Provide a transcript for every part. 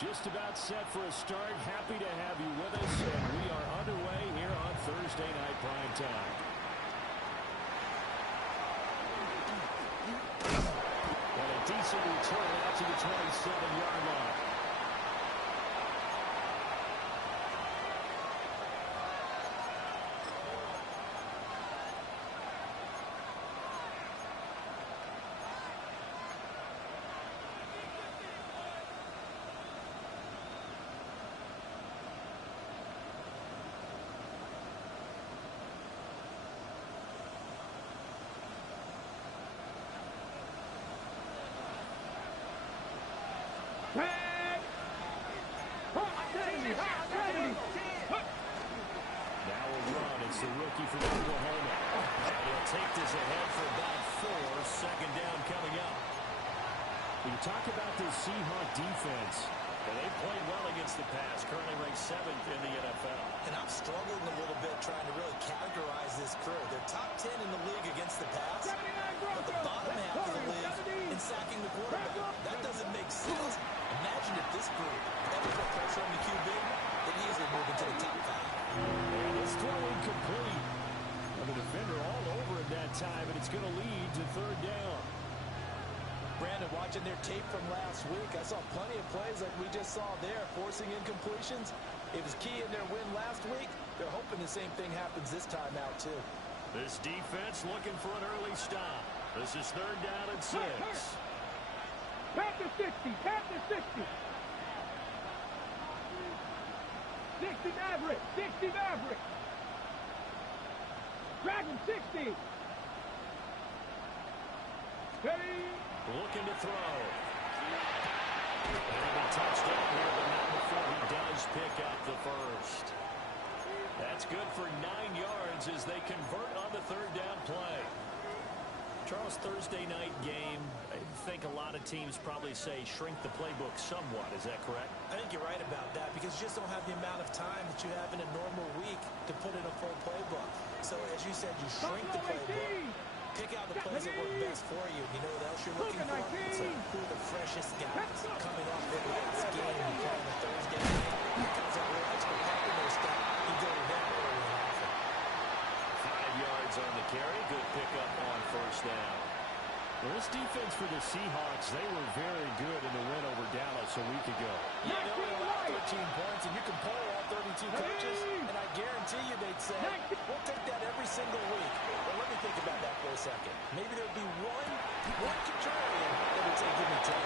Just about set for a start. Happy to have you with us, and we are underway here on Thursday Night Prime Time. And a decent return out to the 27-yard line. Now a run. It's the rookie from Oklahoma. And he'll take this ahead for about 4. Second down coming up. When you talk about this Seahawk defense, well, they played well against the pass. Currently ranked 7th in the NFL. And I'm struggling a little bit trying to really categorize this crew. They're top 10 in the league against the pass, but the bottom half of the league in sacking the quarterback. That doesn't make sense. Imagine if this group ever put pressure on the QB, they'd easily move into the top 5. And it's throw incomplete. Well, the defender all over it that time, and it's going to lead to 3rd down. Brandon, watching their tape from last week, I saw plenty of plays like we just saw there, forcing incompletions. It was key in their win last week. They're hoping the same thing happens this time out, too. This defense looking for an early stop. This is 3rd down and 6. Panther 60, Panther 60. 60 Maverick, 60 Maverick. Dragon 60. Steady. Looking to throw. And a touchdown here, but not before he does pick up the first. That's good for 9 yards as they convert on the 3rd down play. Charles, Thursday night game, I think a lot of teams probably say shrink the playbook somewhat. Is that correct? I think you're right about that because you just don't have the amount of time that you have in a normal week to put in a full playbook. So, as you said, you shrink the playbook, pick out the plays that work best for you. You know what else you're looking for? It's like who are the freshest guys coming off their last game you play on a Thursday night. Guys that were extra popular stuff, you go to them early and often. 5 yards on the carry. Good pickup on 1st down. Well, this defense for the Seahawks, they were very good in the win over Dallas a week ago. Yeah, they only allowed 13 points, and you can poll all 32 coaches, and I guarantee you they'd say, we'll take that every single week. Well, let me think about that for a second. Maybe there'd be one contrarian that would say, give me 10.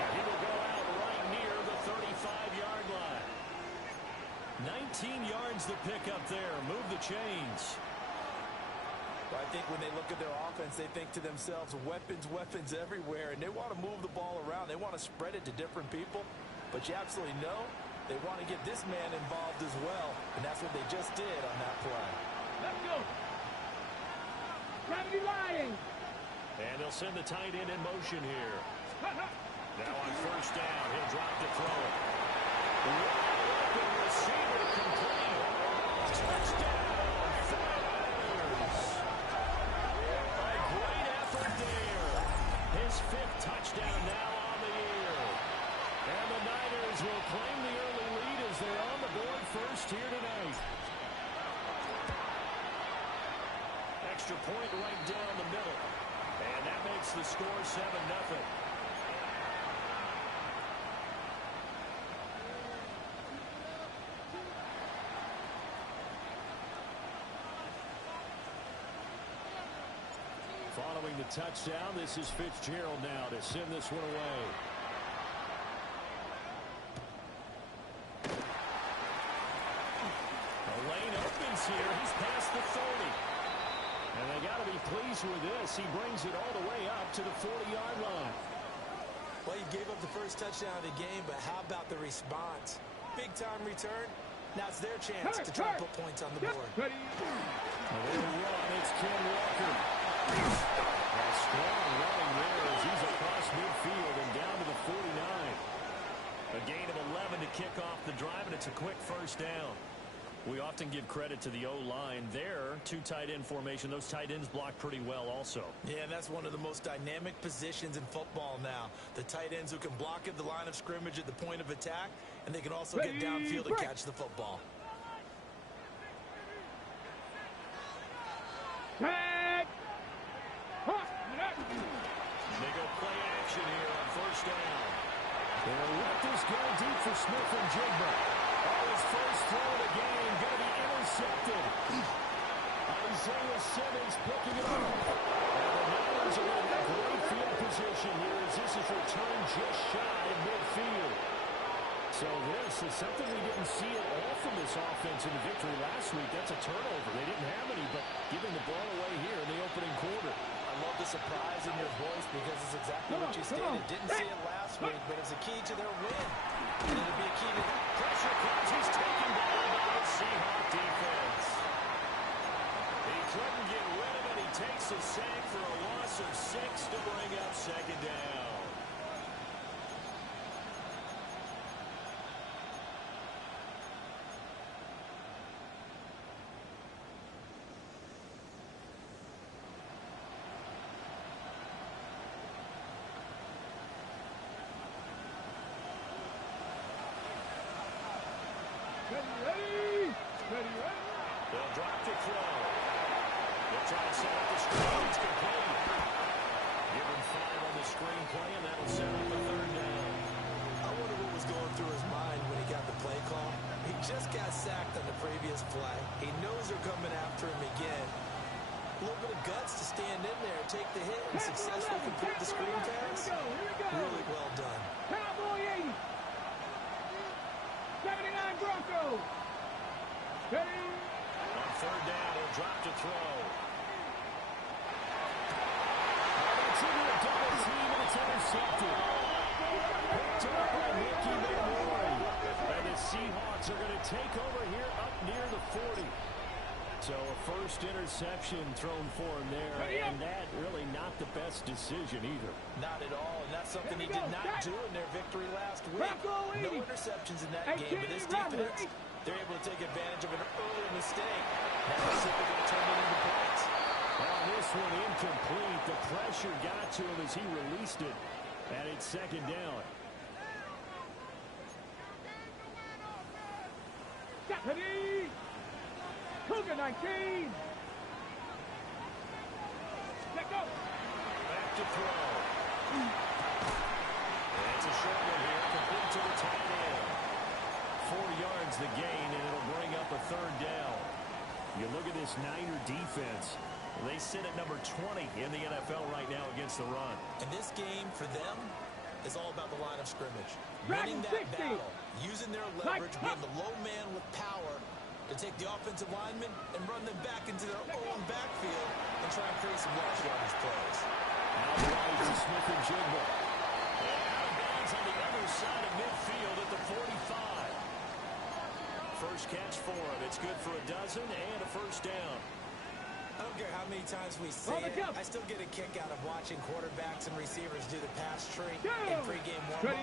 Yeah, he will go out right near the 35-yard line. 19 yards the pickup there. Move the chains. I think when they look at their offense, they think to themselves, weapons, weapons everywhere, and they want to move the ball around. They want to spread it to different people, but you absolutely know they want to get this man involved as well, and that's what they just did on that play. Let's go. Gravity lying. And they'll send the tight end in motion here. Now on 1st down, he'll drop to throw it. Wide open receiver complete. Touchdown. His 5th touchdown now on the year. And the Niners will claim the early lead as they're on the board first here tonight. Extra point right down the middle. And that makes the score 7-0. Following the touchdown, this is Fitzgerald now to send this one away. The lane opens here. He's past the 30. And they got to be pleased with this. He brings it all the way up to the 40-yard line. Well, he gave up the first touchdown of the game, but how about the response? Big-time return. Now it's their chance to try and put points on the board. Well, they run. It's Ken Walker. A strong running there as he's across midfield and down to the 49. A gain of 11 to kick off the drive, and it's a quick 1st down. We often give credit to the O-line there. Two tight end formation. Those tight ends block pretty well also. Yeah, and that's one of the most dynamic positions in football now. The tight ends who can block at the line of scrimmage at the point of attack, and they can also get downfield and catch the football. They go play action here on first down. They'll let this go deep for Smith and Jigba. His first throw of the game going to be intercepted. Isaiah Simmons picking it up. And the Niners are going to have great field position here as this is returned just shy of midfield. So this is something we didn't see at all from this offense in the victory last week. That's a turnover. They didn't have any, but giving the ball away here in the opening quarter. I love the surprise in your voice because it's exactly what you stated. Didn't see it last week, but it's a key to their win. And it'll be a key to pressure comes. He's taken down by the Seahawk defense. He couldn't get rid of it. He takes a sack for a loss of 6 to bring up second down. They'll drop the throw. They'll try to set up the screen. It's complete. Give him 5 on the screen play, and that'll set up a third down. I wonder what was going through his mind when he got the play call. He just got sacked on the previous play. He knows they're coming after him again. A little bit of guts to stand in there, take the hit, and successfully complete the screen pass. Really well done. Cowboy 80. 79 Broncos. On third down, he'll drop to throw. It's into a double team, and it's intercepted. Picked up by Mickey Memori. And the Seahawks are going to take over here up near the 40. So a first interception thrown for him there, and that really not the best decision either. Not at all, and that's something he did not do in their victory last week. No interceptions in that game, but this defense, they're able to take advantage of an early mistake. Now they're simply going to turn it into points. Well, this one incomplete. The pressure got to him as he released it, and it's second down. Stephanie! Cougar 19! Let go! Back to throw. And it's a short one here, complete to the tight end. 4 yards the gain, and it'll bring up a third down. You look at this Niner defense. They sit at number 20 in the NFL right now against the run. And this game for them is all about the line of scrimmage. Winning that battle, using their leverage, being the low man with power to take the offensive linemen and run them back into their own backfield and try and create some large yardage plays. Out wide to Smith and Jigba. And out of bounds on the other side of midfield at the 45. First catch for him. It's good for a dozen and a first down. I don't care how many times we see it, I still get a kick out of watching quarterbacks and receivers do the pass tree in pregame warm-up.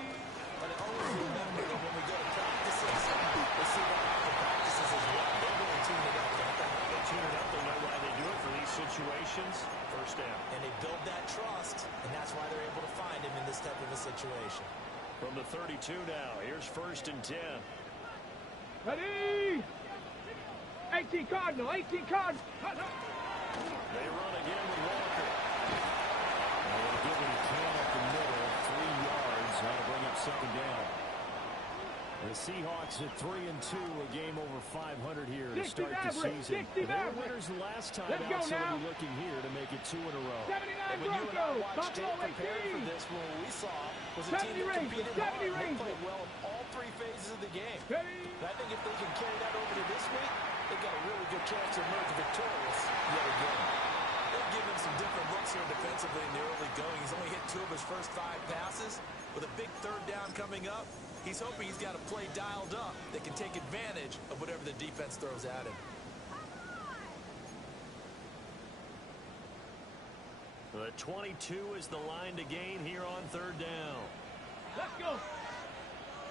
But I always remember that when we go to practices, we see that after practices as well. They really tune it up, don't they? They tune it up. They know why they do it for these situations. First down. And they build that trust, and that's why they're able to find him in this type of a situation. From the 32 now, here's first and 10. Ready! 18 Cardinal, 18 Cardinal. They run again with Walker. They'll give him a can up the middle, 3 yards. That'll bring up second down. The Seahawks at 3-2, a game over 500 here to start the season. They were winners the last time out, so they'll be looking here to make it 2 in a row. 79 When you and I Broncos, watched tape Buffalo preparing for 18. this, what we saw was a team that competed hard. They played well in all 3 phases of the game. And I think if they can carry that over to this week, they've got a really good chance to emerge victorious yet again. They've given some different looks here defensively in the early going. He's only hit 2 of his first 5 passes. With a big third down coming up, he's hoping he's got a play dialed up that can take advantage of whatever the defense throws at him. The 22 is the line to gain here on third down. Let's go.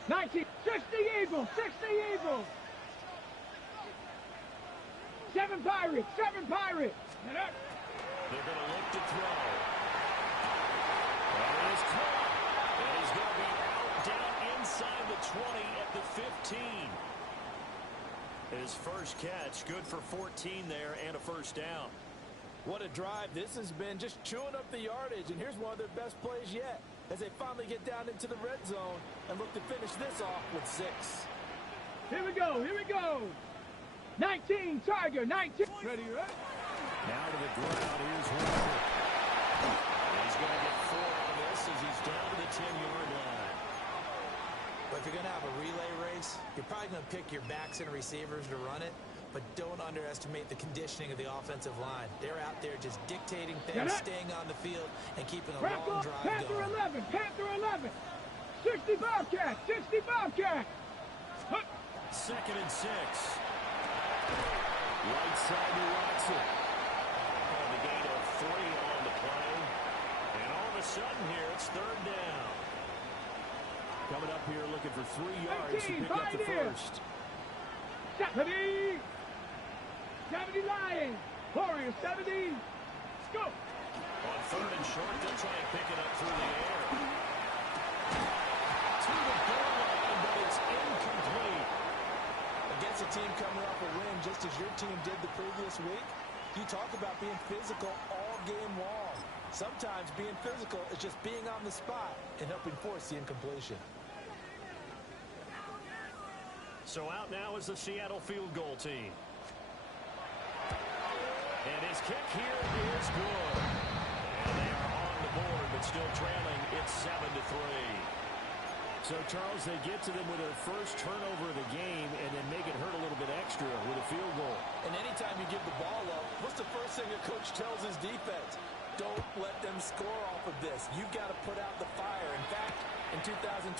19, 60 Eagles, 60 Eagles. Seven Pirates. Seven Pirates. And up. They're going to look to throw. And it is caught. And he's going to be out down inside the 20 at the 15. His first catch, good for 14 there and a first down. What a drive. This has been just chewing up the yardage, and here's one of their best plays yet as they finally get down into the red zone and look to finish this off with 6. Here we go. Here we go. 19, Tiger, 19. Ready, right? Now to the ground. Here's Walker. He's going to get 4 on this as he's down to the 10-yard line. But if you're going to have a relay race, you're probably going to pick your backs and receivers to run it, but don't underestimate the conditioning of the offensive line. They're out there just dictating things, staying on the field, and keeping a long drive Panther going. 11, Panther 11. 60 Bobcat, 60 Bobcat. Huh. 2nd and 6. Right side to Watson. And the gain of 3 on the play. And all of a sudden here, it's 3rd down. Coming up here looking for 3 yards to pick up the first. 70. 70 Lions. Warriors 70. Let's go. On 3rd and short, they'll try and pick it up through the air. To the goal line, but it's incomplete. Against a team coming off a win just as your team did the previous week, you talk about being physical all game long. Sometimes being physical is just being on the spot and helping force the incompletion. So out now is the Seattle field goal team. And his kick here is good. And they are on the board, but still trailing. It's 7-3. So, Charles, they get to them with their first turnover of the game and then make it hurt a little bit extra with a field goal. And anytime you give the ball up, what's the first thing a coach tells his defense? Don't let them score off of this. You've got to put out the fire. In fact, in 2021,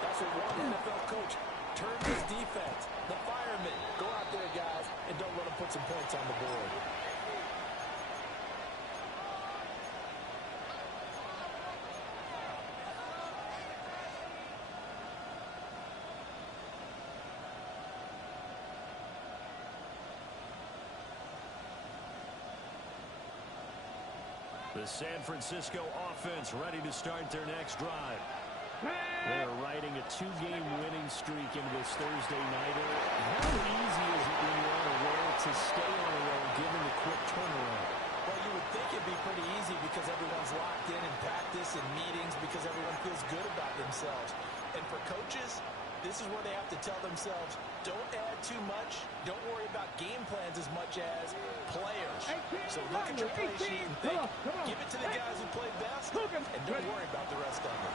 that's what one NFL coach turned his defense. The firemen. Go out there, guys, and don't let them put some points on the board. The San Francisco offense ready to start their next drive. They're riding a 2-game winning streak into this Thursday nighter. How easy is it when you're on a roll to stay on a roll given the quick turnaround? Well, you would think it'd be pretty easy because everyone's locked in practice and meetings because everyone feels good about themselves. And for coaches, this is where they have to tell themselves, don't add too much. Don't worry about game plans as much as players. So look at your play sheet and think, give it to the guys who play best, and don't worry about the rest of them.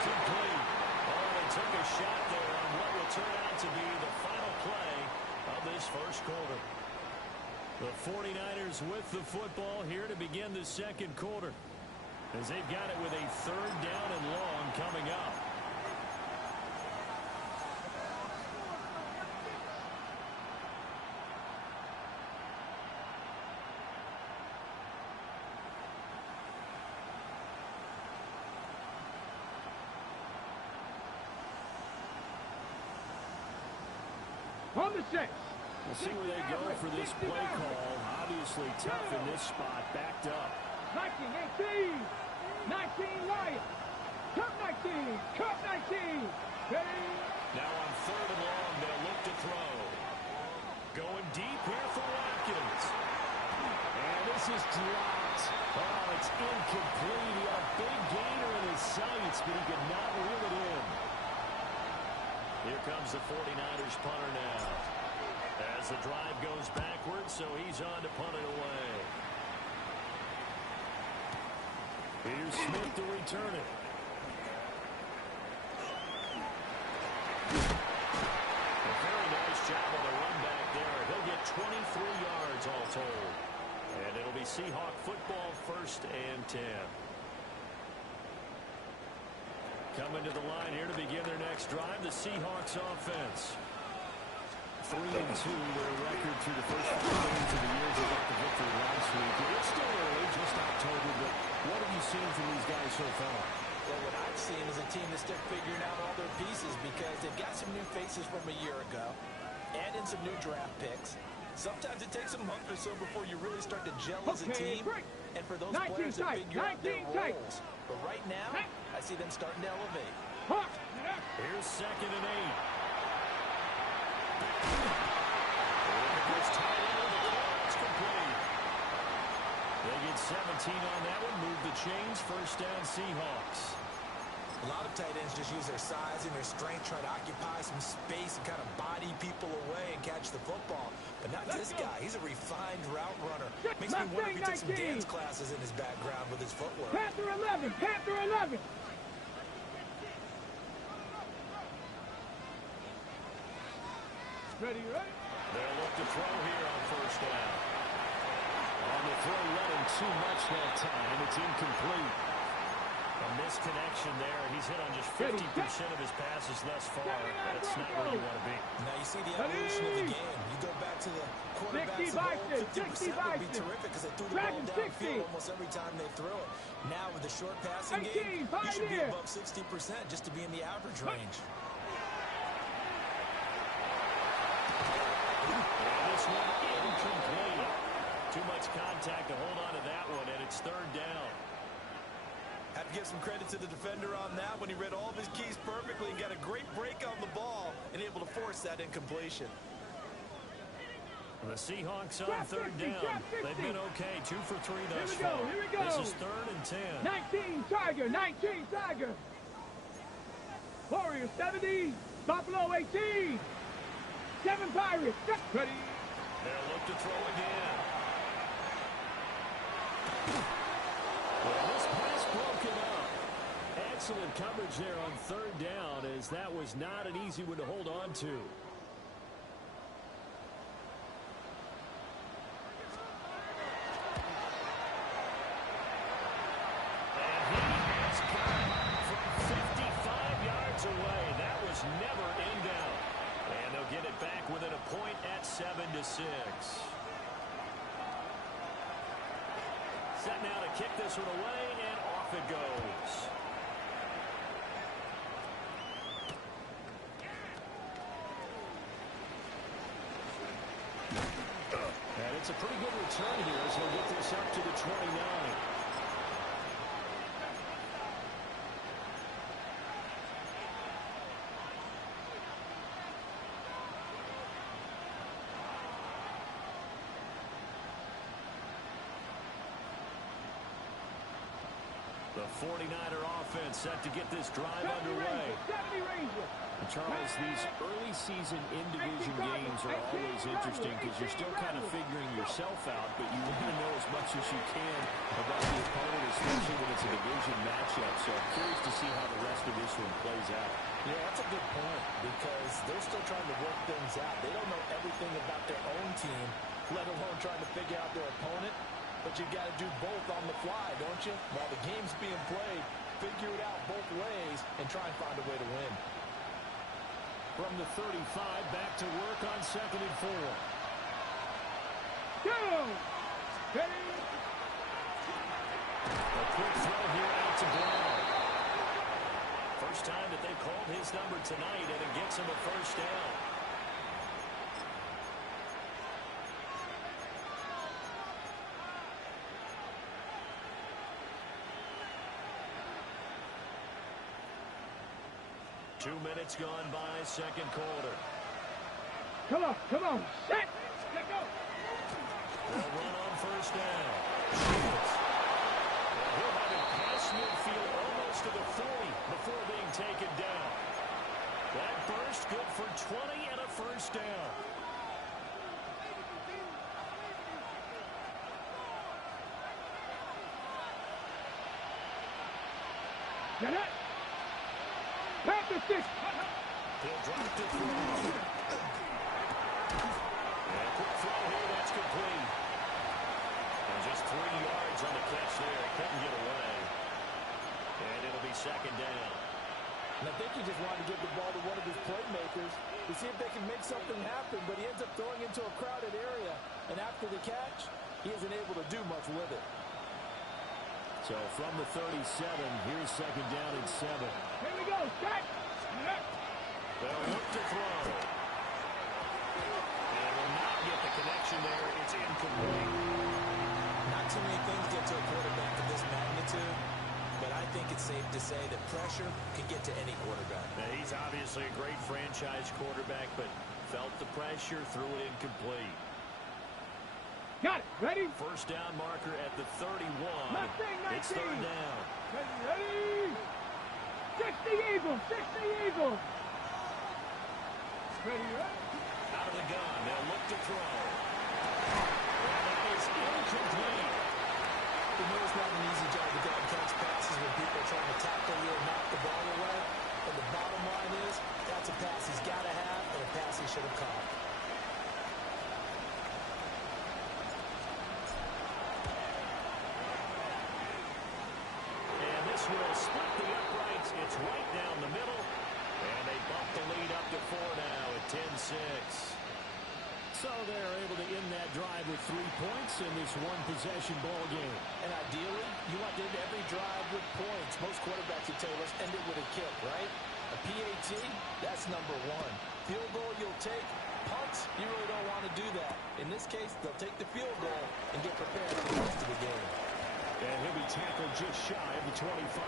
Complete. Oh, they took a shot there on what will turn out to be the final play of this first quarter. The 49ers with the football here to begin the second quarter, as they've got it with a 3rd down and long coming up. On the 6. We'll see where they go for this play call. Obviously tough in this spot, backed up. 19, 18. 19 Lions. Cup 19. Cup 19. Ready? Now on 3rd and long, they'll look to throw. Going deep here for Watkins. And this is dropped. Oh, it's incomplete. He had a big gainer in his sights, but he could not reel it in. Here comes the 49ers punter now. As the drive goes backwards, so he's on to punt it away. Here's Smith to return it. A very nice job on the run back there. He'll get 23 yards all told. And it'll be Seahawk football, 1st and 10. Coming to the line here to begin their next drive, the Seahawks offense. 3-2, their record through the first 4 games of the year. They got the victory last week. It's still early, just October, but what have you seen from these guys so far? Well, what I've seen is a team that's still figuring out all their pieces because they've got some new faces pieces from a year ago, add in some new draft picks. Sometimes it takes a month or so before you really start to gel as a team, and for those players to figure out their roles. But right now, I see them starting to elevate. Here's 2nd and 8. It's complete. They get 17 on that one. Move the chains. First down, Seahawks. A lot of tight ends just use their size and their strength, try to occupy some space and kind of body people away and catch the football. But not this guy. He's a refined route runner. Makes me wonder if he took some dance classes in his background with his footwork. Panther 11, Panther 11. Ready? They'll look to throw here on first down. On the throw, running too much that time. It's incomplete. A misconnection there. He's hit on just 50% of his passes thus far. That's not where you want to be. Now you see the evolution of the game. You go back to the quarterbacks of old, 50% would be terrific because they threw the ball downfield almost every time they threw it. Now with the short passing game, you should be above 60% just to be in the average range. This one incomplete. Too much contact to hold on to that one, and it's 3rd down. Have to give some credit to the defender on that when he read all of his keys perfectly and got a great break on the ball and able to force that incompletion. The Seahawks on 3rd down. They've been okay. 2 for 3 thus far. Here we go. This is 3rd and 10. 19 Tiger, 19 Tiger. Warriors 70, Buffalo 18. 7 Pirates. Ready? They'll look to throw again. Well, this pass broken up. Excellent coverage there on 3rd down, as that was not an easy one to hold on to. And he has got from 55 yards away. That was never in down. And they'll get it back within a point at 7-6. Set now to kick this one away, and off it goes. And it's a pretty good return here as they'll get this up to the 29. The 49er offense set to get this drive underway. And Charles, these early season in-division games are always interesting because you're still kind of figuring yourself out, but you want to know as much as you can about the opponent, especially when it's a division matchup. So I'm curious to see how the rest of this one plays out. Yeah, that's a good point because they're still trying to work things out. They don't know everything about their own team, let alone trying to figure out their opponent. But you got to do both on the fly, don't you? While the game's being played, figure it out both ways and try and find a way to win. From the 35, back to work on 2nd and 4. Go! Ready? A quick throw here out to Brown. First time that they've called his number tonight, and it gets him a first down. Two minutes gone by, 2nd quarter. Come on, set! Let go! They'll run on first down. Shields. He'll have it past midfield almost to the 40 before being taken down. That burst good for 20 and a first down. Get it! Panther 6! He'll drop to throw. And a quick throw here, that's complete. And just 3 yards on the catch there. Couldn't get away. And it'll be 2nd down. And I think he just wanted to give the ball to one of his playmakers to see if they can make something happen, but he ends up throwing into a crowded area. And after the catch, he isn't able to do much with it. So from the 37, here's 2nd down and 7. Here we go, set! They'll look to throw. And will not get the connection there. It's incomplete. Not too many things get to a quarterback of this magnitude, but I think it's safe to say that pressure can get to any quarterback. Now, he's obviously a great franchise quarterback, but felt the pressure, threw it incomplete. Got it. Ready? First down marker at the 31. It's 19. third down. Ready? 60 Eagles. 60 Eagles. Ready? Out of the gun. They'll look to throw. And that is incomplete. You know it's not an easy job to go and catch passes when people are trying to tackle you and knock the ball away. But the bottom line is, that's a pass he's got to have and a pass he should have caught. And this will split the uprights. It's right down the middle. And they bump the lead up to 4 now at 10-6. So they're able to end that drive with 3 points in this one-possession ball game. And ideally, you want to end every drive with points. Most quarterbacks would tell you, let's end it with a kick, right? A PAT, that's number 1. Field goal you'll take. Punts, you really don't want to do that. In this case, they'll take the field goal and get prepared for the rest of the game. And he'll be tackled just shy of the 25.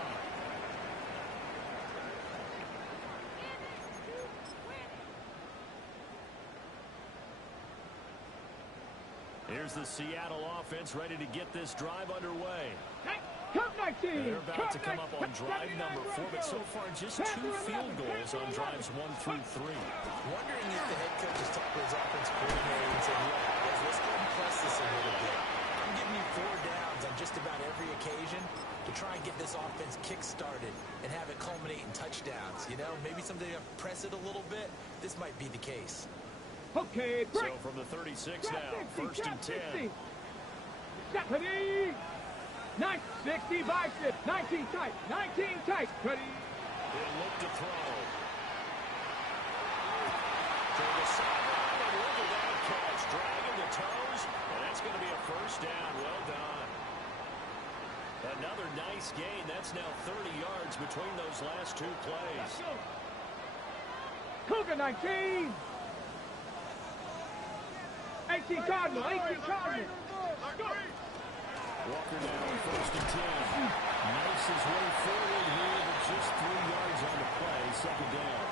Here's the Seattle offense ready to get this drive underway. Come 19. They're about to come up on drive number 4, but so far just 2 field goals on drives 1 through 3. Wondering if the head coach has talked to his offense coordinator and said, look, guys, let's go and press this a little bit. I'm giving you 4 downs on just about every occasion to try and get this offense kick-started and have it culminate in touchdowns. You know, maybe someday you press it a little bit. This might be the case. Okay, break. So from the 36 now, 1st and 10. Ready? 60 by 6. 19 tight. 19 tight. Ready? He'll look to throw. To the sideline and look at that catch. Dragging the toes, and that's going to be a first down. Well done. Another nice gain. That's now 30 yards between those last 2 plays. Cougar 19. 18 Cardinal. 18 Cardinal. Walker now on 1st and 10. Knifes his way forward here, but just 3 yards on the play. 2nd down.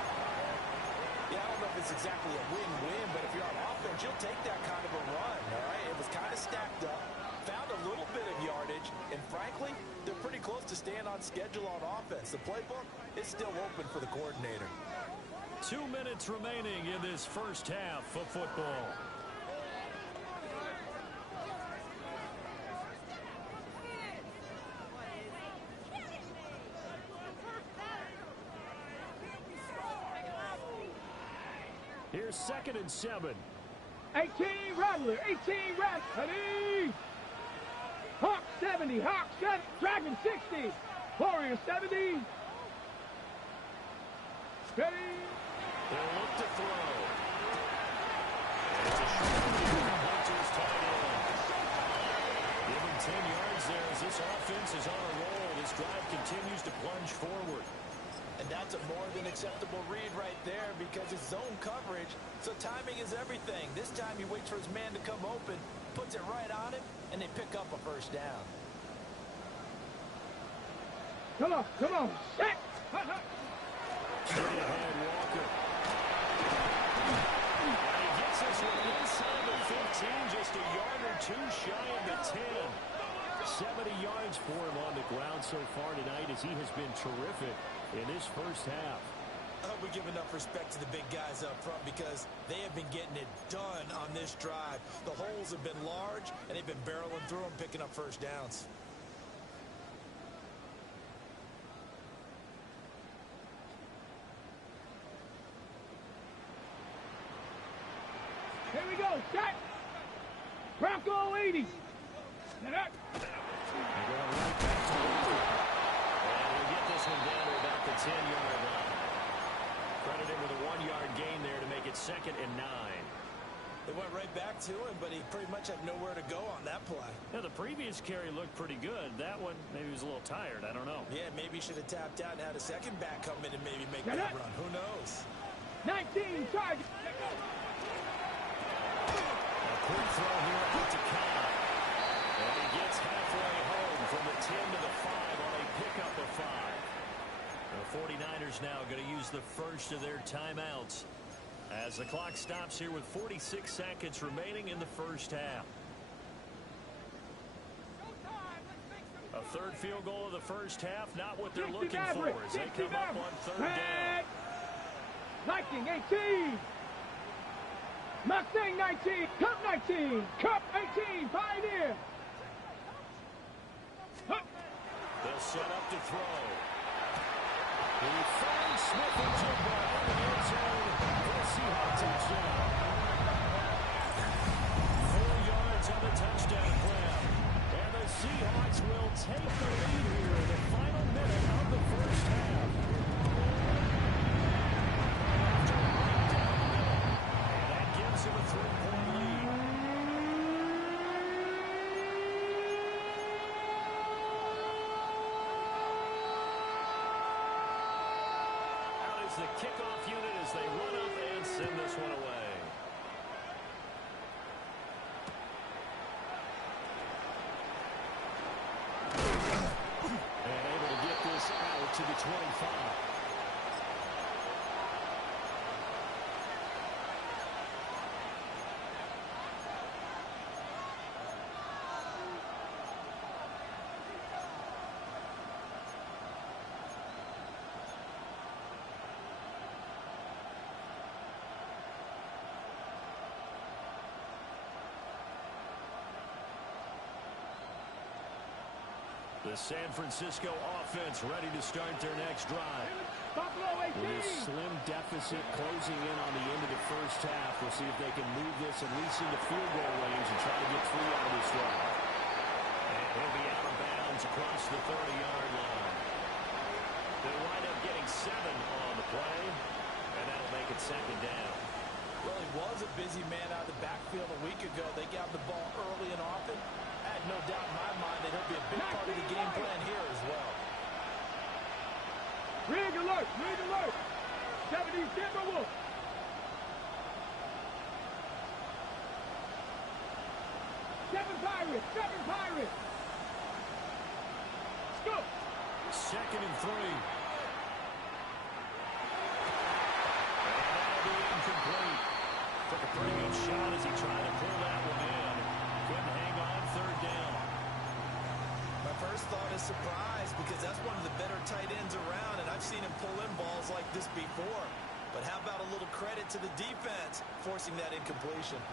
Yeah, I don't know if it's exactly a win-win, but if you're on offense, you'll take that kind of a run, all right? It was kind of stacked up, found a little bit of yardage, and frankly, they're pretty close to staying on schedule on offense. The playbook is still open for the coordinator. 2 minutes remaining in this first half of football. Here's 2nd and 7. 18 Rattler. 18 Rattler. Ready? Hawk 70. Hawk 70. Dragon 60. Warrior 70. Ready? They'll look to throw. It's a short to his tight end. Give him 10 yards there as this offense is on a roll. This drive continues to plunge forward. And that's a more than acceptable read right there because it's zone coverage, so timing is everything. This time he waits for his man to come open, puts it right on him, and they pick up a first down. Come on, come on. Set. Straight ahead, Walker. And he gets this one inside the 15, just a yard or 2 shy of the 10. 70 yards for him on the ground so far tonight as he has been terrific in this first half. I hope we give enough respect to the big guys up front because they have been getting it done on this drive. The holes have been large, and they've been barreling through them, picking up first downs. Here we go. Set. Bronco 80. Set up. They're going right back to Walker. And we'll get this one down to about the 10-yard line. Credited with a 1-yard gain there to make it 2nd and 9. They went right back to him, but he pretty much had nowhere to go on that play. Now, the previous carry looked pretty good. That one, maybe he was a little tired. I don't know. Yeah, maybe he should have tapped out and had a second back come in and maybe make that run. Who knows? 19 target. A quick throw here out to Cobb. And he gets halfway home from the 10 to the 5 on a pickup of 5. The 49ers now going to use the first of their timeouts as the clock stops here with 46 seconds remaining in the first half. A third field goal of the first half, not what they're looking for as they come up on third down. Viking 18. Mustang 19. Cup 19. Cup 18. Pioneer. They'll set up to throw. He finds Smith and Jigba in the end zone for a Seahawks touchdown. 4 yards on the touchdown play. And the Seahawks will take the lead here in the final minute of the first half. And that gives him a 3-point lead. Out is the kickoff unit as they run up and send this one away. And able to get this out to the 25. The San Francisco offense ready to start their next drive. Buffalo 18. With a slim deficit closing in on the end of the first half, we'll see if they can move this at least into field goal range and try to get 3 out of this drive. And he'll be out of bounds across the 30-yard line. They'll wind up getting 7 on the play, and that'll make it second down. Well, he was a busy man out of the backfield a week ago. They got the ball early and often. I had no doubt in my mind that he'll be a big part of the game plan here as well. Rig alert! Rig alert! 70 Timberwolves. Seven Pirates! Seven Pirates! Scoop! 2nd and 3. And that'll be incomplete. Took a pretty good shot as he tried to pull that one in. Couldn't hang on 3rd down. My first thought is surprise because that's one of the better tight ends around, and I've seen him pull in balls like this before. But how about a little credit to the defense forcing that incompletion?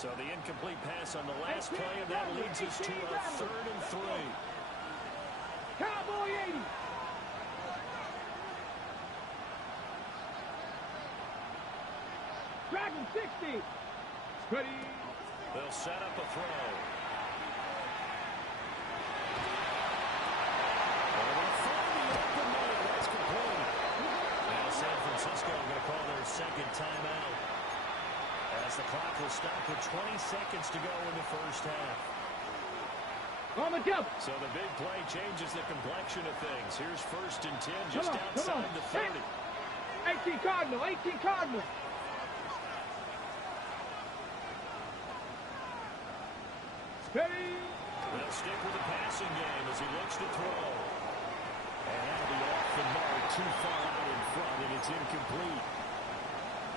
So the incomplete pass on the last play, and that leads us to a 3rd and 3. Cowboy 80. Dragon 60. Ready. They'll set up a throw. Well, they find the open man. That's complete. Now San Francisco going to call their 2nd timeout as the clock will stop with 20 seconds to go in the first half. On the double. So the big play changes the complexion of things. Here's 1st and 10 just outside the 30. 18 Cardinal. 18 Cardinal. Ready. They'll stick with the passing game as he looks to throw. And that'll be off the mark, too far out in front, and it's incomplete.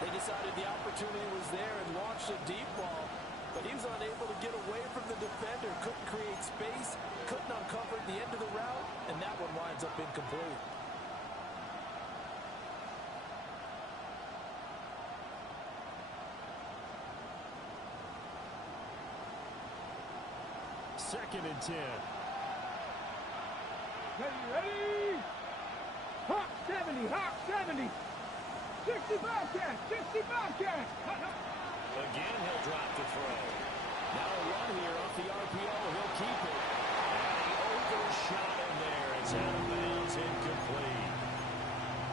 They decided the opportunity was there and launched a deep ball, but he was unable to get away from the defender, couldn't create space, couldn't uncover the end of the route, and that one winds up incomplete. Second and 10. Ready. Hawk 70. Hawk 70. 60 Bobcat. 60 Bobcat. Again, he'll drop the throw. Now a run here off the RPO. He'll keep it. And he overshot him there. It's out of bounds, incomplete.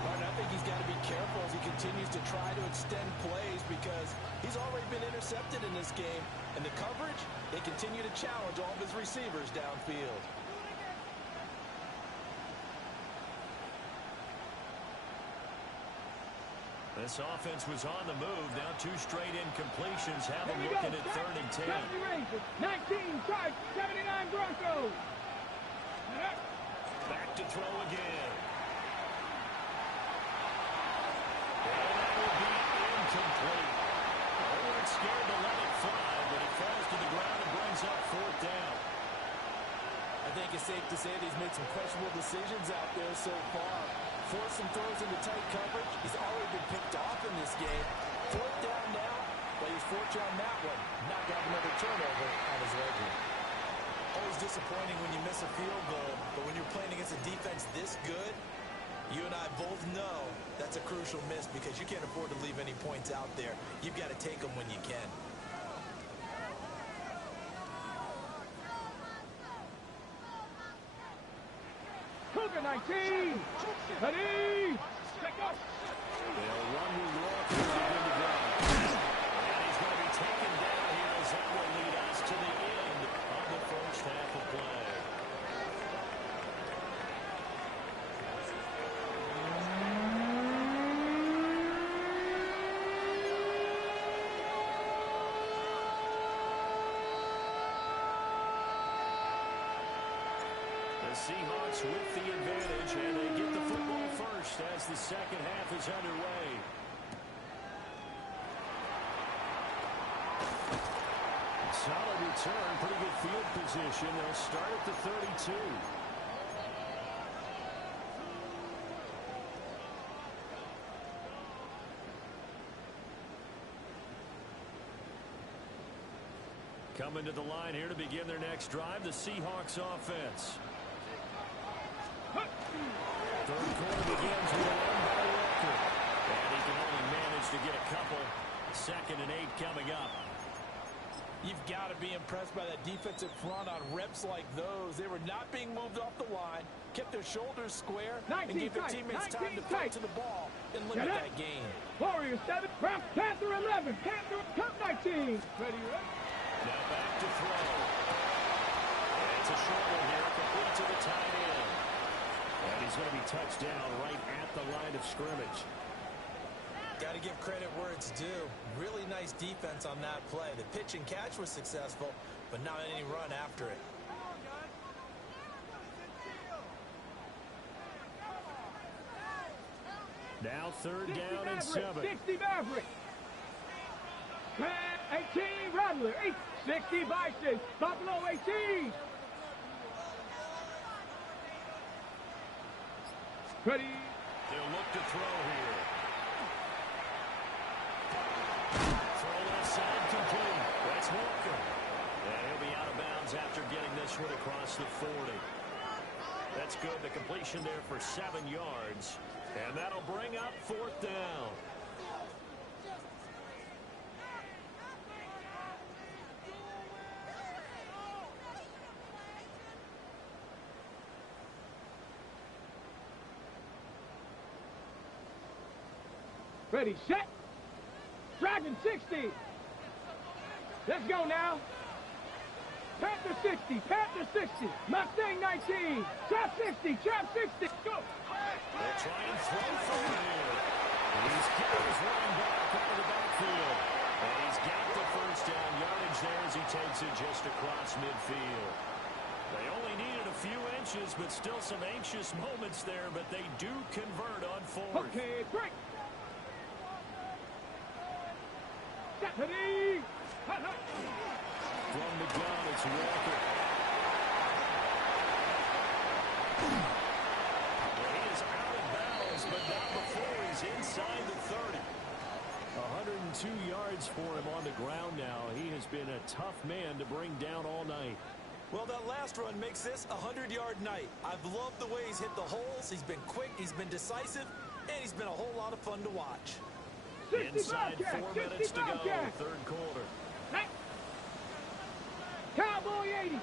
Martin, I think he's got to be careful as he continues to try to extend plays because he's already been intercepted in this game. And the coverage, they continue to challenge all of his receivers downfield. This offense was on the move. Now 2 straight incompletions. Have them Here we looking go. at 3rd and 10. 70 Rangers, 19 Chargers, 79 Broncos. Back to throw again. And that will be incomplete. They weren't scared to let it fly, but it falls to the ground and brings up 4th down. I think it's safe to say that he's made some questionable decisions out there so far. Forced some throws into tight coverage. He's already been picked off in this game. 4th down now, but he's fortunate on that one. Not got another turnover on his record. Always disappointing when you miss a field goal, but when you're playing against a defense this good, you and I both know that's a crucial miss because you can't afford to leave any points out there. You've got to take them when you can. Cougar 19. Ready. Check up. They'll run with Walker to begin the drive. And he's going to be taken down here as that will lead us to the end of the first half of play. The Seahawks with the advantage, and they get the football first as the second half is underway. Solid return, pretty good field position. They'll start at the 32. Coming to the line here to begin their next drive, the Seahawks offense. Third quarter begins with a run by Walker. And he can only manage to get a couple. 2nd and 8 coming up. You've got to be impressed by that defensive front on reps like those. They were not being moved off the line, kept their shoulders square, and gave their teammates time to fight to the ball and limit that gain. Warriors 7, Panther 11, Panther Cup 19. Ready, Now back to throw. And it's a short one here, complete to the tight end. And he's going to be touched down right at the line of scrimmage. Got to give credit where it's due. Really nice defense on that play. The pitch and catch was successful, but not any run after it. Now 3rd down and 7. 60 Maverick. 18 Rattler. 60 Bison. Buffalo 18. Ready. They'll look to throw here. Throw left side complete. That's Walker. And he'll be out of bounds after getting this one across the 40. That's good. The completion there for 7 yards. And that'll bring up 4th down. Ready, set. Dragon 60. Let's go now. Panther 60, Panther 60, Mustang 19, Trap 60, Trap 60, go! They'll try and throw from here. He's got his running back out of the backfield. And he's got the 1st down yardage there as he takes it just across midfield. They only needed a few inches, but still some anxious moments there, but they do convert on 4th. Okay, break! Stephanie! From the gun, it's Walker. Well, he is out of bounds, but not before he's inside the 30. 102 yards for him on the ground now. He has been a tough man to bring down all night. Well, that last run makes this a 100-yard night. I've loved the way he's hit the holes. He's been quick, he's been decisive, and he's been a whole lot of fun to watch. Inside 4 minutes to go, 3rd quarter. Cowboy 80.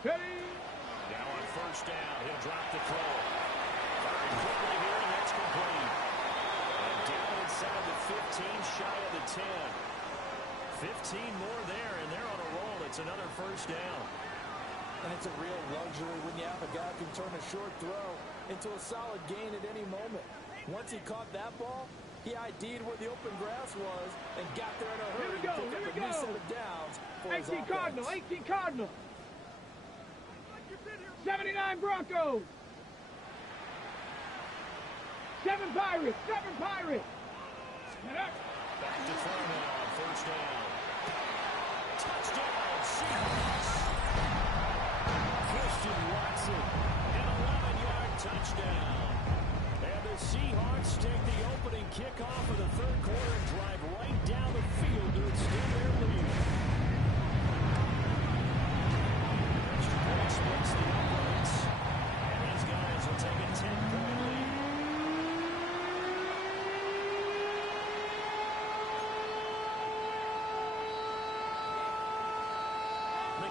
Ready. Now on 1st down, he'll drop the throw. Firing quickly here, and that's complete. And down inside the 15, shy of the 10. 15 more there, and they're on a roll. It's another 1st down. And it's a real luxury when you have a guy who can turn a short throw into a solid gain at any moment. Once he caught that ball, he ID'd where the open grass was and got there in a hurry to pick up a new set of downs for his 18 offense. Cardinal, 18 Cardinal. 79 Broncos. 7 Pirates, 7 Pirates. Back to throw now, first down. Touchdown, Seahawks. Christian Watson, an 11-yard touchdown. And the Seahawks take the opening kickoff of the third quarter and drive right down the field to extend their lead. Extra point splits the uprights. And these guys will take a 10-point lead.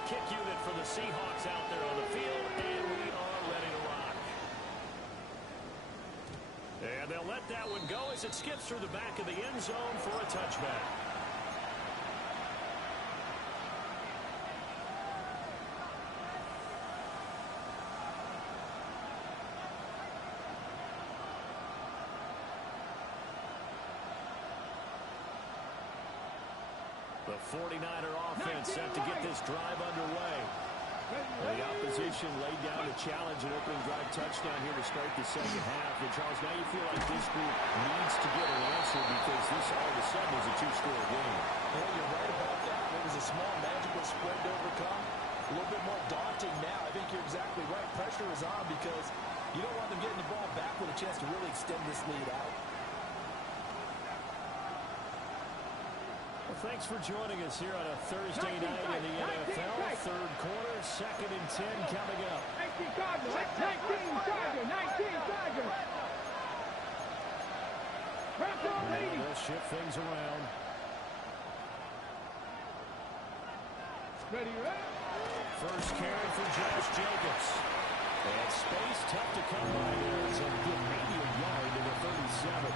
Kick unit for the Seahawks out there on the field, and we are ready to rock. And they'll let that one go as it skips through the back of the end zone for a touchback. The 49er offense set to get this drive underway. The opposition laid down a challenge and opening drive touchdown here to start the second half. And Charles, now you feel like this group needs to get an answer because this all of a sudden is a two-score game. Yeah, you're right about that. It was a small magical spread to overcome. A little bit more daunting now. I think you're exactly right. Pressure is on because you don't want them getting the ball back with a chance to really extend this lead out. Thanks for joining us here on a Thursday night in the NFL. Third quarter, 2nd and 10 coming up. 19 Cardinal, 19 Charger, 19 Charger. They'll shift things around. Ready, ready. First carry for Josh Jacobs. And space tough to come by there. It's a good maybe a yard to the 37.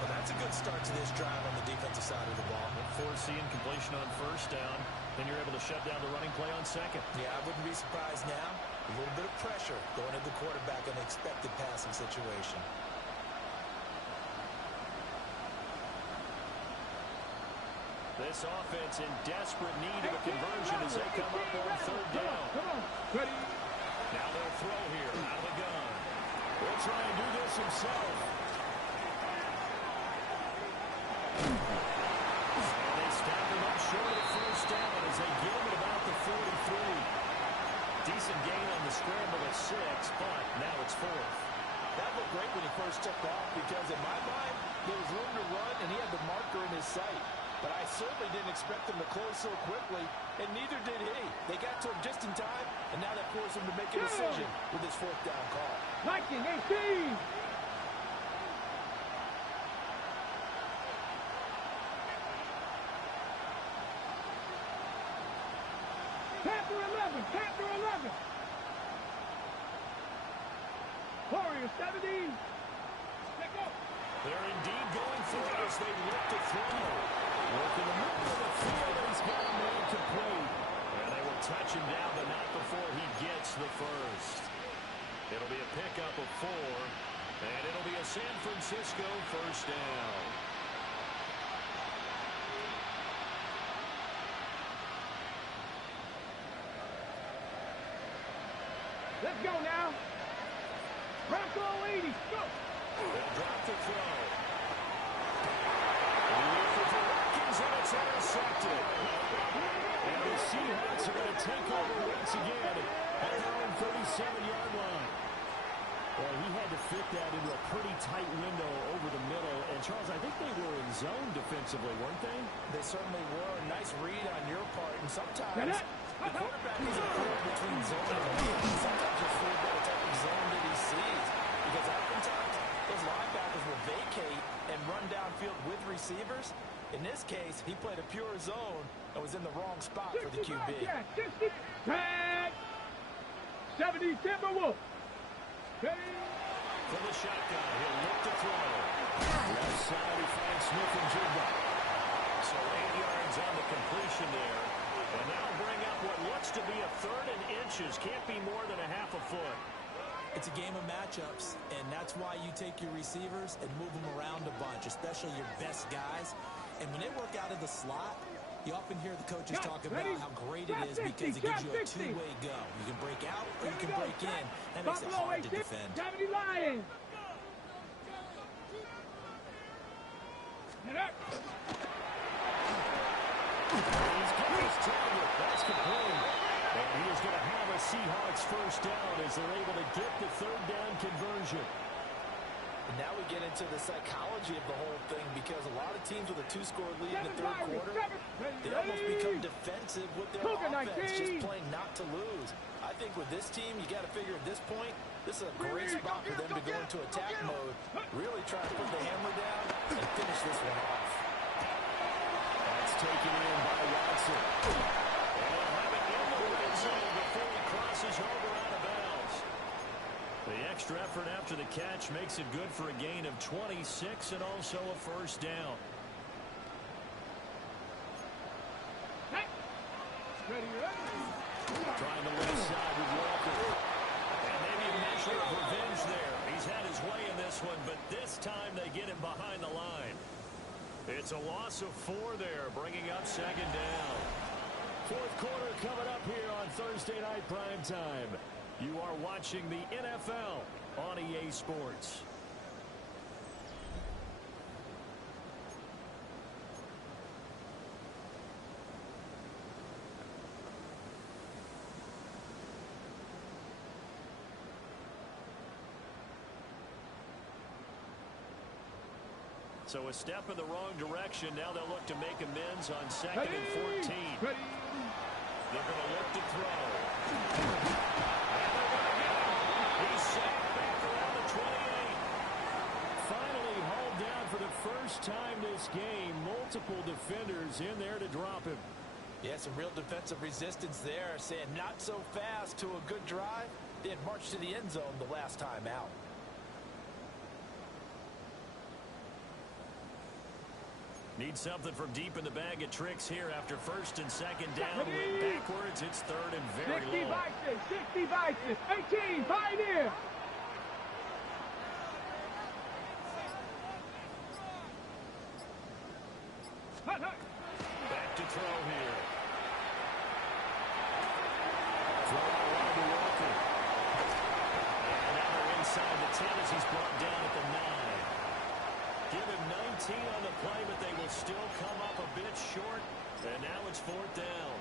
Well, that's a good start to this drive on the defensive side of the ball. Forcing completion on first down. Then you're able to shut down the running play on second. Yeah, I wouldn't be surprised now. A little bit of pressure going at the quarterback in the expected passing situation. This offense in desperate need of a conversion as they come up on third down. Come on. Ready. Now they'll throw here out of the gun. Will try and do this himself. And they stack him up short of the first down as they get him at about the 43. Decent gain on the scramble at 6, but now it's 4th. That looked great when he first took off because in my mind, there was room to run and he had the marker in his sight. But I certainly didn't expect him to close so quickly, and neither did he. They got to him just in time, and now that forced him to make a decision with his 4th down call. 19-18. Panther 11, Panther 11. Warrior 70. Let's go. They're indeed going for it as they look to throw. Work in the middle of the field, and he's got a man complete. And they will touch him down, but not before he gets the first. It'll be a pickup of 4, and it'll be a San Francisco first down. Let's go now. Bronco 80. Go. They'll drop the throw. Looking for Watkins, and it's intercepted. And the Seahawks are going to take over once again at their own 37-yard line. Well, he had to fit that into a pretty tight window over the middle. And, Charles, I think they were in zone defensively, weren't they? They certainly were. Nice read on your part. And sometimes the quarterback isn't clear between zone and zone. Sometimes you're fooled by the type of zone that he sees. Because oftentimes those linebackers will vacate and run downfield with receivers. In this case, he played a pure zone and was in the wrong spot for the QB. 60. 70 Timberwolves. From the shotgun, he'll look to throw. Left side, he finds Smith and Jigba. So 8 yards on the completion there. And that'll bring up what looks to be a 3rd and inches. Can't be more than a half a foot. It's a game of matchups, and that's why you take your receivers and move them around a bunch, especially your best guys. And when they work out of the slot, you often hear the coaches talk about how great it is because it gives you a two-way go. You can break out or you can break in. That makes it hard to defend. 70 Lions. Get up. He's got his target. That's complete. And he is going to have a Seahawks first down as they're able to get the third down conversion. And now we get into the psychology of the whole thing because a lot of teams with a two-score lead in the third quarter, they almost become defensive with their offense, just playing not to lose. I think with this team, you got to figure at this point, this is a great spot for them to go into attack mode, really try to put the hammer down and finish this one off. That's taken in by Watson. And he'll have it in the red zone before he crosses over out of bounds. The extra effort after the catch makes it good for a gain of 26 and also a first down. Trying the left side with Walker. And maybe a measure of revenge there. He's had his way in this one, but this time they get him behind the line. It's a loss of 4 there, bringing up second down. Fourth quarter coming up here on Thursday Night Primetime. You are watching the NFL on EA Sports. So a step in the wrong direction. Now they'll look to make amends on 2nd and 14. They're going to look to throw. He's sacked back around the 28. Finally hauled down for the first time this game. Multiple defenders in there to drop him. Yeah, some real defensive resistance there, saying not so fast to a good drive. They had marched to the end zone the last time out. Need something from deep in the bag of tricks here after 1st and 2nd down. Went backwards. It's 3rd and very 60 low. vices, 60 vices, 18, Pioneer. Back to throw here. Throw out wide to Walker. And now they're inside the 10 as he's brought down at the 9. Give him 19 on the play, but they will still come up a bit short. And now it's 4th down.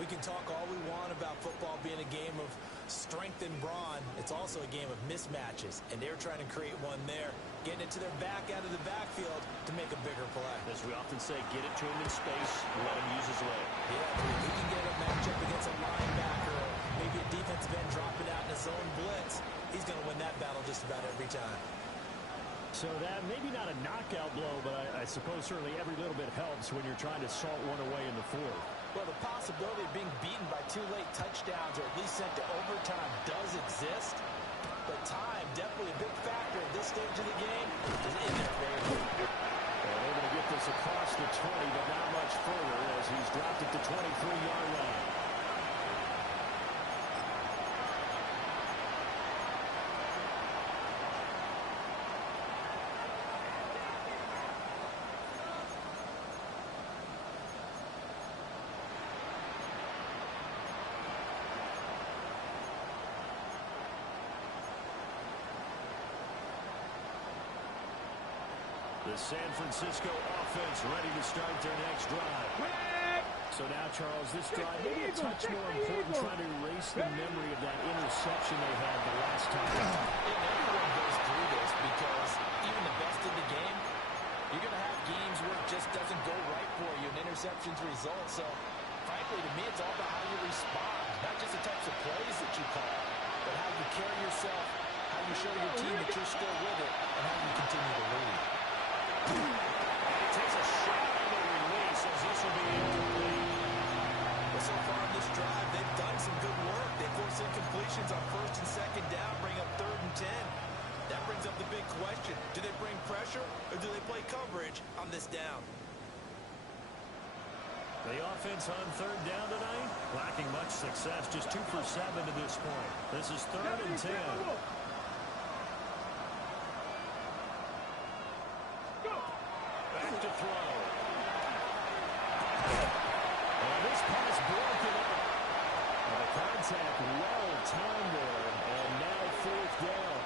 We can talk all we want about football being a game of strength and brawn. It's also a game of mismatches, and they're trying to create one there, getting it to their back out of the backfield to make a bigger play. As we often say, get it to him in space, let him use his leg. Yeah, if he can get a matchup against a linebacker or maybe a defensive end dropping out in a zone blitz, he's going to win that battle just about every time. So that maybe not a knockout blow, but I suppose certainly every little bit helps when you're trying to salt one away in the 4th. Well, the possibility of being beaten by 2 late touchdowns or at least sent to overtime does exist. But time, definitely a big factor at this stage of the game, is in their favor. They're able to get this across the 20, but not much further as he's dropped it to 23-yard line. The San Francisco offense ready to start their next drive. So now, Charles, this drive maybe a touch more important, trying to erase the memory of that interception they had the last time. Everyone goes through this because even the best in the game, you're going to have games where it just doesn't go right for you, and interceptions result. So, frankly, to me, it's all about how you respond, not just the types of plays that you call, but how you carry yourself, how you show your team that you're still with it, and how you continue to lead. And he takes a shot on the release as this will be incomplete. Well, so far in this drive, they've done some good work. They force incompletions on 1st and 2nd down, bring up 3rd and 10. That brings up the big question. Do they bring pressure or do they play coverage on this down? The offense on 3rd down tonight, lacking much success, just 2 for 7 to this point. This is 3rd and 10. to throw. And this pass broken up. Well, the contact well timed there, and now fourth down.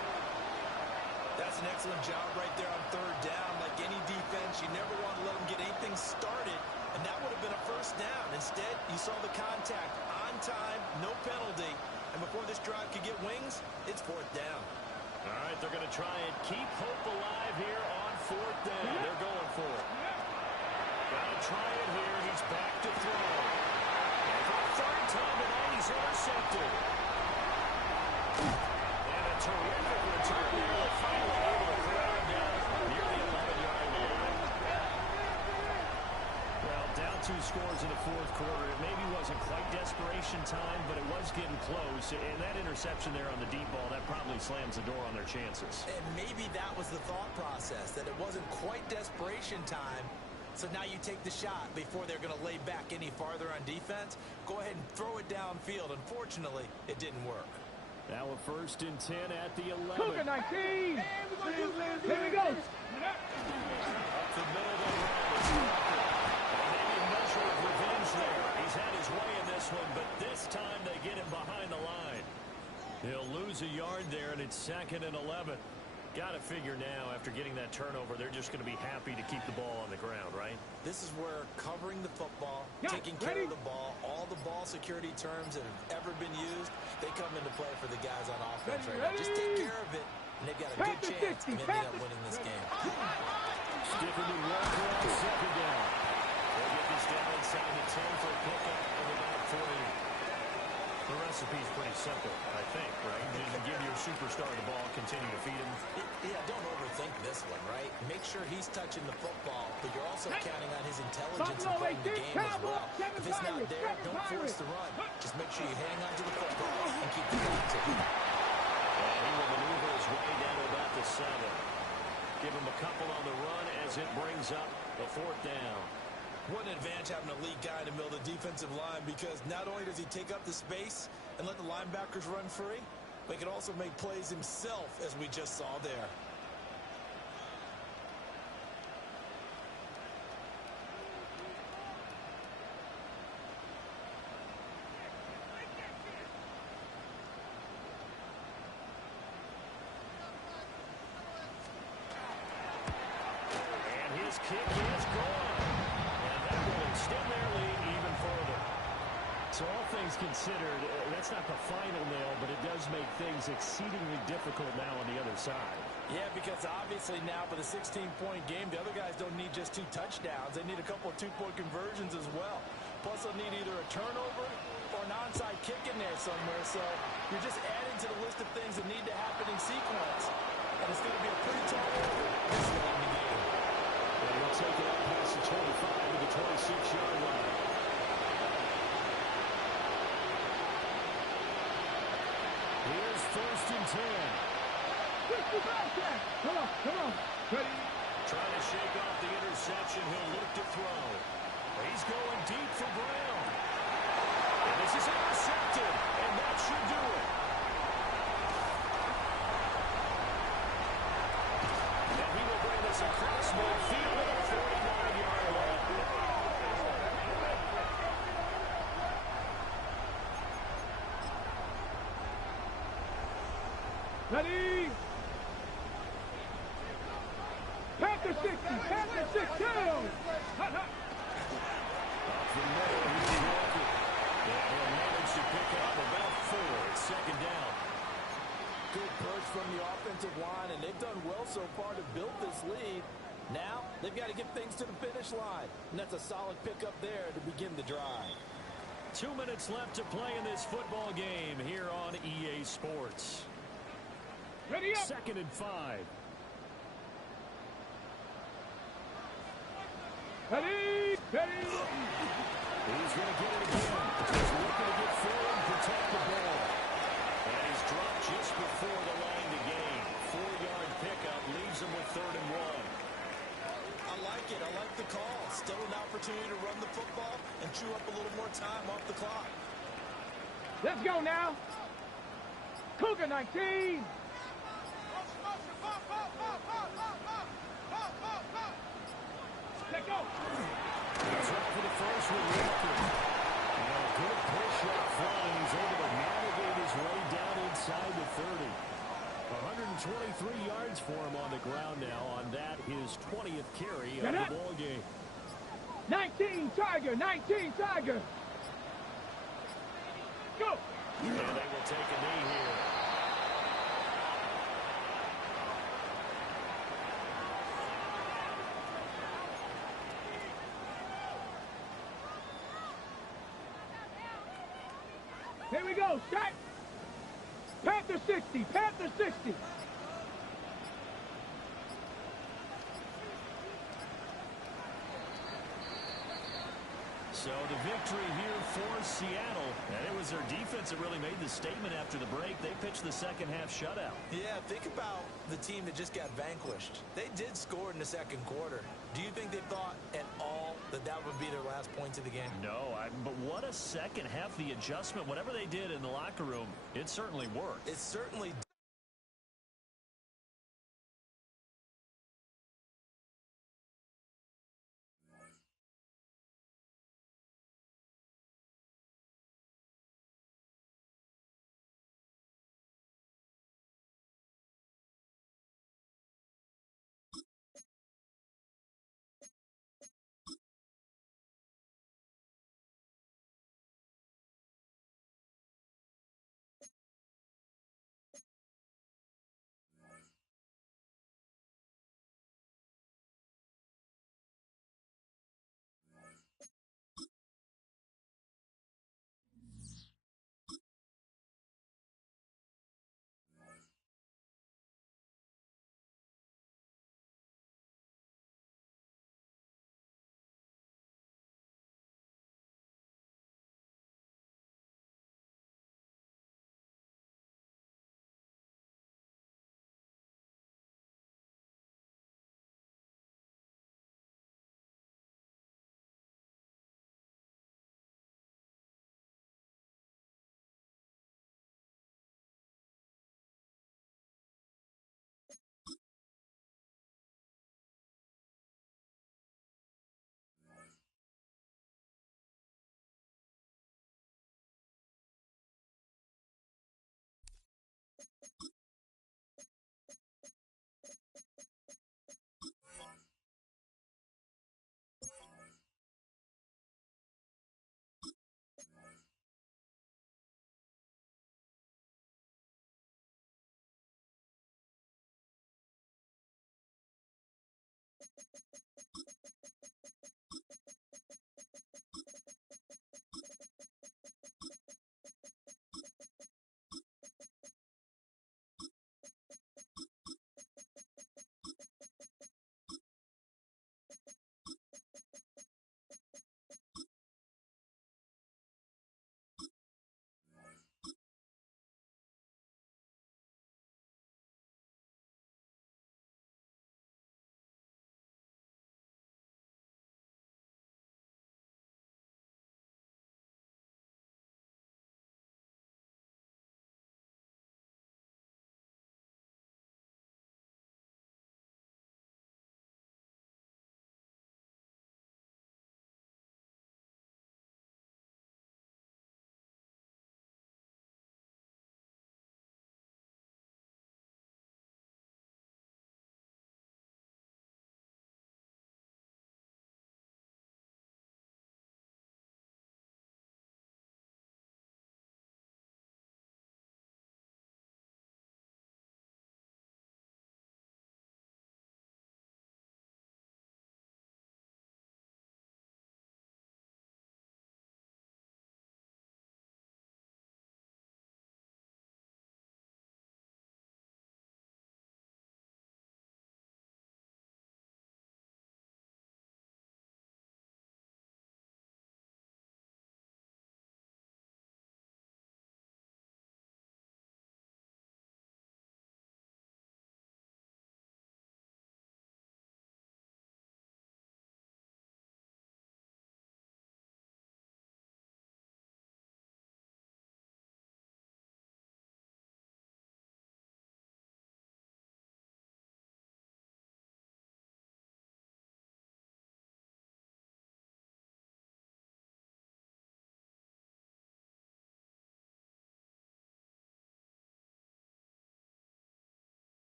That's an excellent job right there on third down. Like any defense, you never want to let them get anything started, and that would have been a first down. Instead, you saw the contact on time, no penalty, and before this drive could get wings, it's fourth down. All right, they're going to try and keep hope alive here on fourth down. They're going for it. Got to try it here. He's back to throw. And for the third time tonight, he's intercepted. And a terrific return there. Finally able to throw him down near the 11-yard line. Well, down 2 scores in the fourth quarter. It maybe wasn't quite desperation time, but it was getting close. And that interception there on the deep ball, that probably slams the door on their chances. And maybe that was the thought process, that it wasn't quite desperation time. So now you take the shot before they're going to lay back any farther on defense. Go ahead and throw it downfield. Unfortunately, it didn't work. Now a 1st and 10 at the 11. Cougar 19. Here we go. Up the middle of the ground. And maybe a measure of revenge there. He's had his way in this one, but this time they get him behind the line. He'll lose a yard there, and it's 2nd and 11. Got to figure now, after getting that turnover, they're just going to be happy to keep the ball on the ground, right? This is where covering the football, taking care of the ball, all the ball security terms that have ever been used, they come into play for the guys on offense right now. Just take care of it, and they've got a good chance of ending up winning this game. Sticking to work on 2nd down. They'll get this down inside the 10 for a pickup of about 40. The recipe's pretty simple, I think, right? You give your superstar the ball, continue to feed him. Yeah, don't overthink this one, right? Make sure he's touching the football, but you're also counting on his intelligence in playing the game as well. If it's not there, don't force the run. Just make sure you hang on to the football and keep the clock ticking. And he will maneuver his way down to about the 7. Give him a couple on the run as it brings up the 4th down. What an advantage having a lead guy in the middle of the defensive line, because not only does he take up the space and let the linebackers run free, but he can also make plays himself, as we just saw there. And his kick is gone. Extend their lead even further. So all things considered, that's not the final nail, but it does make things exceedingly difficult now on the other side. Yeah, because obviously now for the 16-point game, the other guys don't need just 2 touchdowns. They need a couple of 2-point conversions as well. Plus, they'll need either a turnover or an onside kick in there somewhere. So you're just adding to the list of things that need to happen in sequence. And it's going to be a pretty tough order this late in the game. And he'll take it up past the 25 to the 26-yard line. Here's 1st and 10. Come on. Ready. Trying to shake off the interception. He'll look to throw. He's going deep for Brown. And this is intercepted. And that should do it. And he will bring this across midfield at the 49-yard line. Ready. Panther 60. Panther 6 down. Off the middle, he's walking. And he'll manage to pick up about 4. It's 2nd down. Good push from the offensive line, and they've done well so far to build this lead. Now, they've got to get things to the finish line, and that's a solid pickup there to begin the drive. 2 minutes left to play in this football game here on EA Sports. Ready up. 2nd and 5. Ready. He's going to get it again. He's looking to get forward and protect the ball. And he's dropped just before the line to gain. 4-yard pickup leaves him with 3rd and 1. I like it. I like the call. Still an opportunity to run the football and chew up a little more time off the clock. Let's go now. Cougar 19. That's right for the first with Walker. And a good push off line. He's able to navigate his way down inside the 30. 123 yards for him on the ground now on that, his 20th carry of the ball game. 19 Tiger, 19 Tiger. Go. And they will take a knee here. Here we go, set. Panther 60, Panther 60. So the victory here for Seattle. And it was their defense that really made the statement after the break. They pitched the second half shutout. Yeah, think about the team that just got vanquished. They did score in the second quarter. Do you think they thought at all that that would be their last points of the game? No, but what a second half. The adjustment, whatever they did in the locker room, it certainly worked. It certainly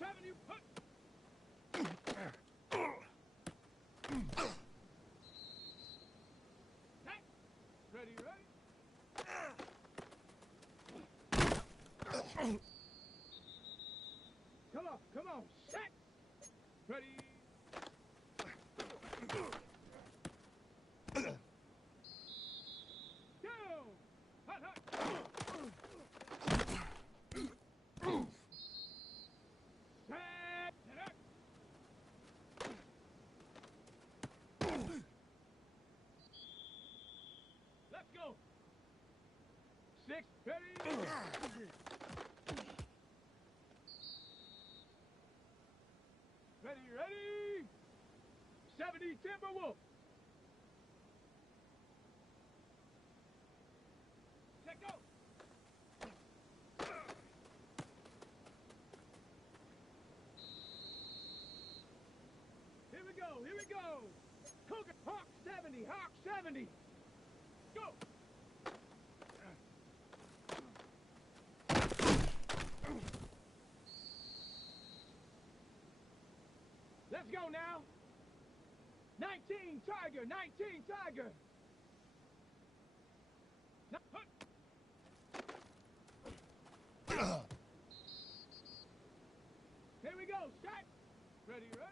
Hawk 70. Hut. Hey. Ready, ready. Come on, set. Ready. Go. Hut, hut. Set. Set. Let's go. 6, ready. Ready, ready. 70 Timberwolf. Let go. Here we go, here we go. Cougar, Hawk 70, Hawk 70. Go. Let's go now. 19 Tiger, 19 Tiger. Here we go, set. Ready, ready.